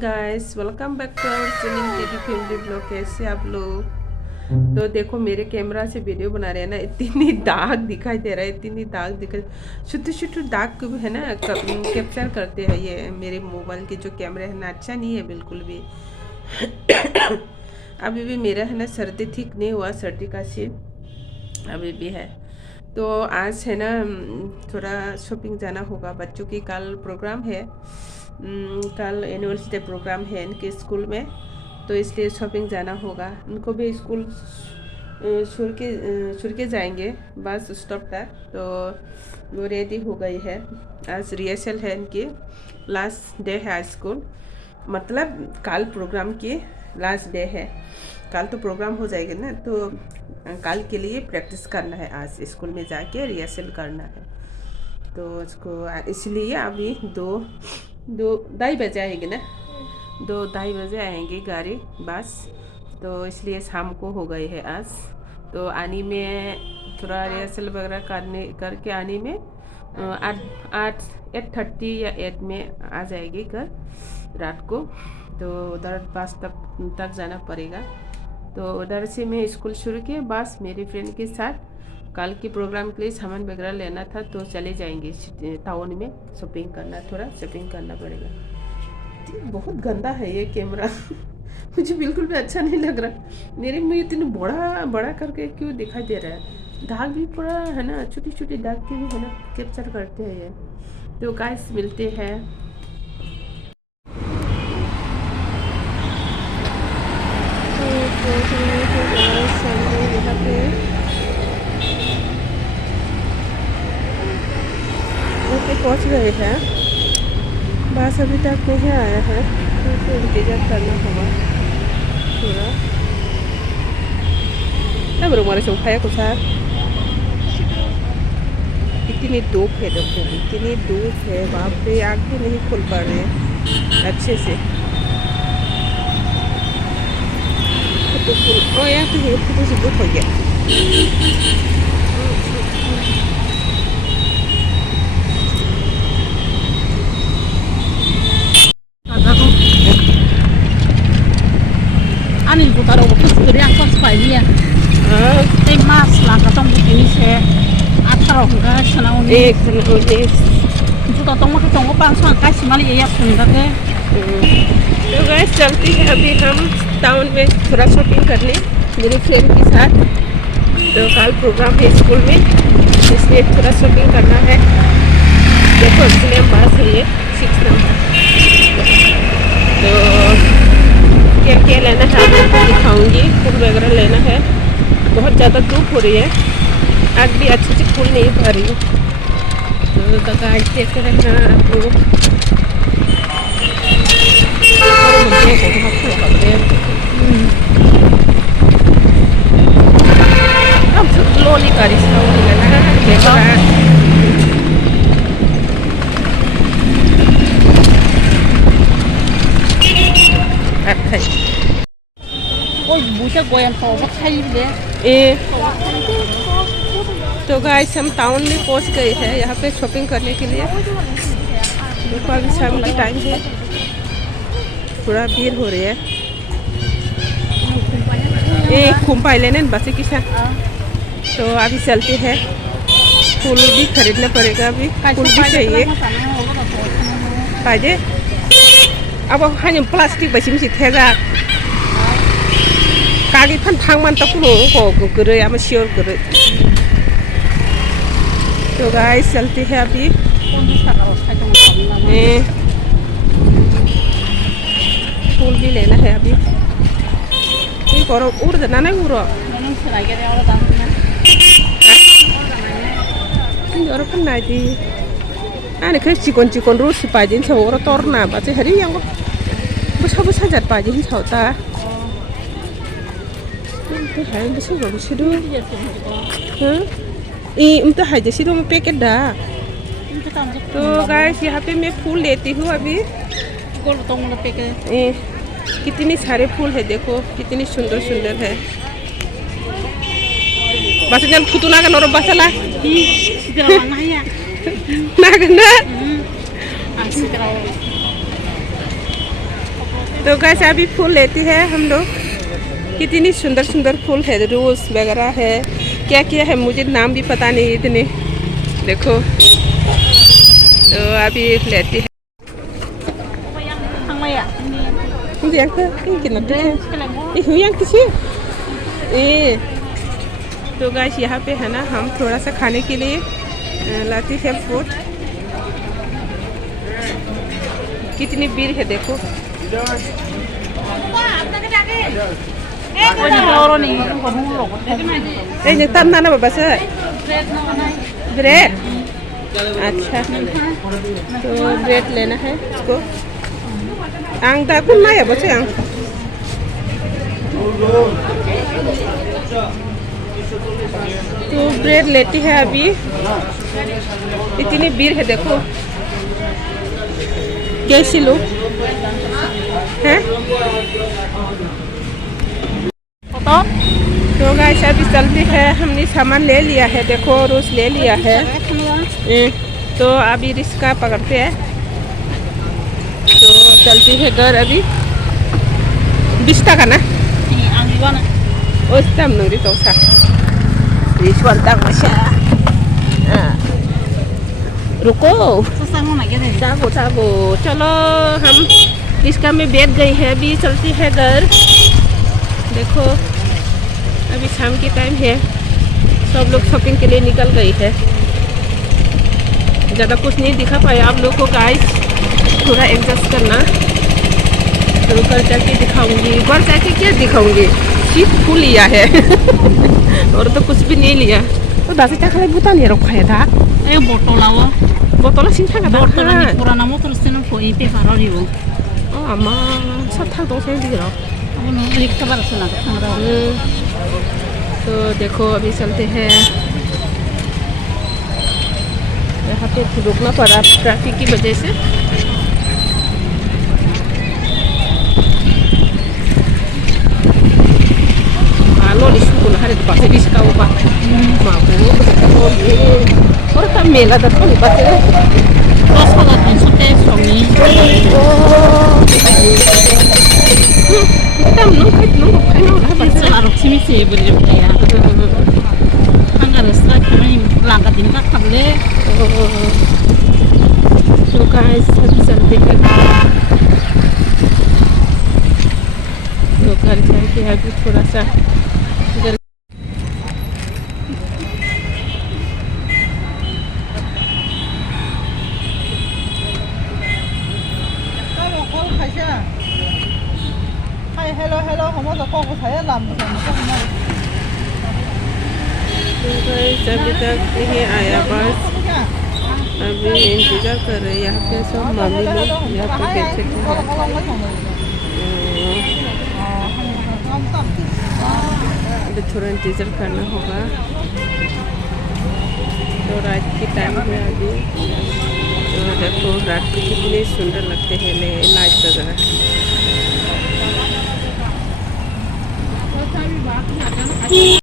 Morning guys, welcome back to our channel KT family blog. कैसे आप लोग? तो देखो मेरे कैमरा से वीडियो बना रहे हैं ना, इतनी दाग दिखाई दे रहा है, इतनी दाग दिखाई, छोटे छोटे दाग को भी है ना कैप्चर करते हैं ये मेरे मोबाइल के जो कैमरा है ना। अच्छा नहीं है बिल्कुल भी। अभी भी मेरा है ना सर्दी ठीक नहीं हुआ, सर्दी का सीन अभी भी है। तो आज है ना थोड़ा शॉपिंग जाना होगा, बच्चों की कल प्रोग्राम है। कल एनुअल डे प्रोग्राम है इनके स्कूल में, तो इसलिए शॉपिंग जाना होगा। उनको भी स्कूल छोड़ के जाएंगे बस स्टॉप तक, तो वो रेडी हो गई है। आज रिहर्सल है इनकी, लास्ट डे है स्कूल, मतलब कल प्रोग्राम की लास्ट डे है। कल तो प्रोग्राम हो जाएगा ना, तो कल के लिए प्रैक्टिस करना है, आज स्कूल में जाके रिहर्सल करना है। तो उसको इसलिए अभी दो ढाई बजे आएंगे ना, 2-2:30 बजे आएंगे गाड़ी बस। तो इसलिए शाम को हो गई है आज। तो आने में थोड़ा रिहर्सल वगैरह करके आने में 8:30 या 8 में आ जाएगी घर रात को। तो उधर बस तक जाना पड़ेगा। तो उधर से मैं स्कूल शुरू किया बस मेरी फ्रेंड के साथ। कल के प्रोग्राम के लिए सामान वगैरह लेना था, तो चले जाएंगे टाउन में शॉपिंग करना, थोड़ा शॉपिंग करना पड़ेगा। बहुत गंदा है ये कैमरा। मुझे बिल्कुल भी अच्छा नहीं लग रहा। मेरे मुँह इतने बड़ा बड़ा करके क्यों दिखाई दे रहा है? दाग भी पड़ा है ना, छोटी छोटी दाग के भी है ना कैप्चर करते हैं ये। तो गाइस मिलते हैं। यहाँ पे पहुँच गए हैं, बस अभी तक नहीं आया है, तो इंतजार करना होगा थोड़ा। तब हमारे सोफा कुछ इतनी धूप है, देखो इतनी धूप है, बाप रे आँख भी नहीं खुल पा रहे अच्छे से। फोटो यहाँ तो है, फोटो से बुक हो गया। anh cũng tao đâu có cái đang có phải đi cái mask là cái trong cái này sẽ ăn tao cái sao nào đi chúng ta trong cái trong cái ban sang cái gì mà đi ăn cái तो guys चलती है अभी हम town में थोड़ा shopping करने मेरी friend के साथ। तो कल प्रोग्राम है स्कूल में, इसलिए थोड़ा शॉपिंग करना है। देखो इसलिए बस है ये 6 नंबर। तो क्या क्या लेना है आपको दिखाऊंगी। फूल वगैरह लेना है, बहुत ज़्यादा धूप हो रही है, आज भी अच्छे से फूल नहीं पा रही है। तो गाइस देखते रहना आप लोग। Loli karis na ulit na diba? Okay. ôi buổi sáng quen thò bắt hay đấy तो गाइस हम टाउन में पहुंच गए हैं, यहाँ पे शॉपिंग करने के लिए। देखो अभी शाम की टाइम है, थोड़ा भीड़ हो रही है। खुम्पाई लेने बस की साथ। तो अभी चलते हैं, फूल भी खरीदना पड़ेगा, अभी फूल भी चाहिए पाजे। अब हमें प्लास्टिक बची में थेगा कागी फन थांग मन तक को करे हम श्योर करे। तो गाइस चलते हैं अभी। फूल भी लेना है अभी। ये करो उड़ देना नहीं उड़ो और अपन नहीं दी आने के चिकन रोस पाजिन से और तोरना बच्चे हरी yang besar jat पाजिन होता itu hai besar bagus itu itu aja sih तुम पैकेट दा। तो गाइस यहाँ पे मैं फूल लेती हूँ अभी। कितनी सारे फूल है, देखो कितनी सुंदर सुंदर है। बस जन फुटुना का नोर बसला ना तो गाइस अभी फूल लेती है हम लोग। कितनी सुंदर सुंदर फूल है, रोज वगैरह है, क्या क्या है मुझे नाम भी पता नहीं इतने। देखो तो अभी लेती है। तो गाइस यहाँ पे है ना, हम थोड़ा सा खाने के लिए लाती है फूड। कितनी भीड़ है देखो। तब ना ना बस ब्रेड। अच्छा तो ब्रेड लेना है इसको। आंग दाकुन ना है बस आंग। तो ब्रेड लेती है अभी। इतनी भीड़ है देखो। कैसे लोग हैं? तो गाइस अभी चलते हैं, हमने सामान ले लिया है देखो, रोज ले लिया है। तो अभी रिक्शा पकड़ते हैं, तो चलती है घर अभी। 20 टाका ना? उस टाइम नंगी तो सा 20 टाका सा। रुको ताबो चलो, हम रिक्शा में बैठ गई है, अभी चलती है घर। देखो अभी शाम की टाइम है, सब लोग शॉपिंग के लिए निकल गई है। ज़्यादा कुछ नहीं दिखा पाया आप लोग को गाइस, थोड़ा एडजस्ट करना। तो कर जाके दिखाऊंगी, बढ़ जाके क्या दिखाऊंगी, सिर्फ फूल लिया है और तो कुछ भी नहीं लिया। तो 10 टाका बुता नहीं रखा है था। बोतल सिंथा का पुराना मोटर से ना कोई पे फारा रियो अम्मा सब था तो से दियो। तो देखो अभी चलते हैं। यहाँ पे रुकना पड़ा ट्रैफिक की वजह से। और तब मेला तो नहीं बचे। तो गाइस अभी चलते हैं, तो घर जाके अभी थोड़ा सा hello không bao giờ con có thấy làm một अभी तक नहीं आया बस। अभी इंतजार कर रहे हैं यहाँ पे सब मम्मी लोग। यहाँ पे बैठे हैं, अभी थोड़ा इंतजार करना होगा। तो रात की टाइम है अभी। तो देखो रात को कितने सुंदर लगते हैं लाइट वगैरह।